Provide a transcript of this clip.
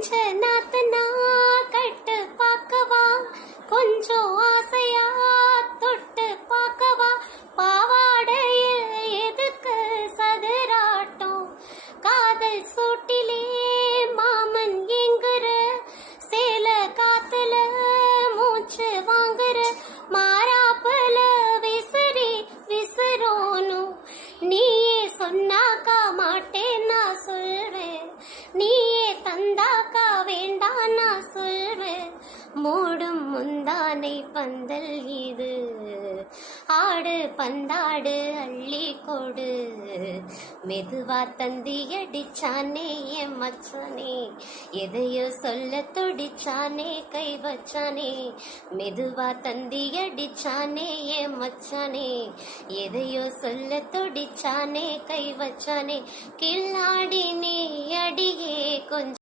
மஞ்ச நாத்தனா கட்டு பார்க்கவா, கொஞ்சம் ஆசையா தொட்டு பார்க்கவா, பாவாடையில் எதுக்கு சதுராட்டம், காதல் சூட்டிலே மாமன் எங்குற, சேல காத்துல மூச்சு வாங்குற, மாறாப்புல விசிறி விசிறோனும், நீயே சொன்னாக்கா மாட்டேன் நான் சொல்வேன், நீயே தந்தாக்கா வேண்டாம் நான் சொல்வேன். மூடும் முந்தானை பந்தல் இது, ஆடு பந்தாடு அள்ளி கொடு, மெதுவா தந்தி அடிச்சானே என் மச்சானே, எதையோ சொல்ல துடிச்சானே கை வச்சானே, மெதுவா தந்தி அடிச்சானே என் மச்சானே, எதையோ சொல்ல துடிச்சானே கை வச்சானே, கில்லாடி நீ அடியே கொஞ்சம்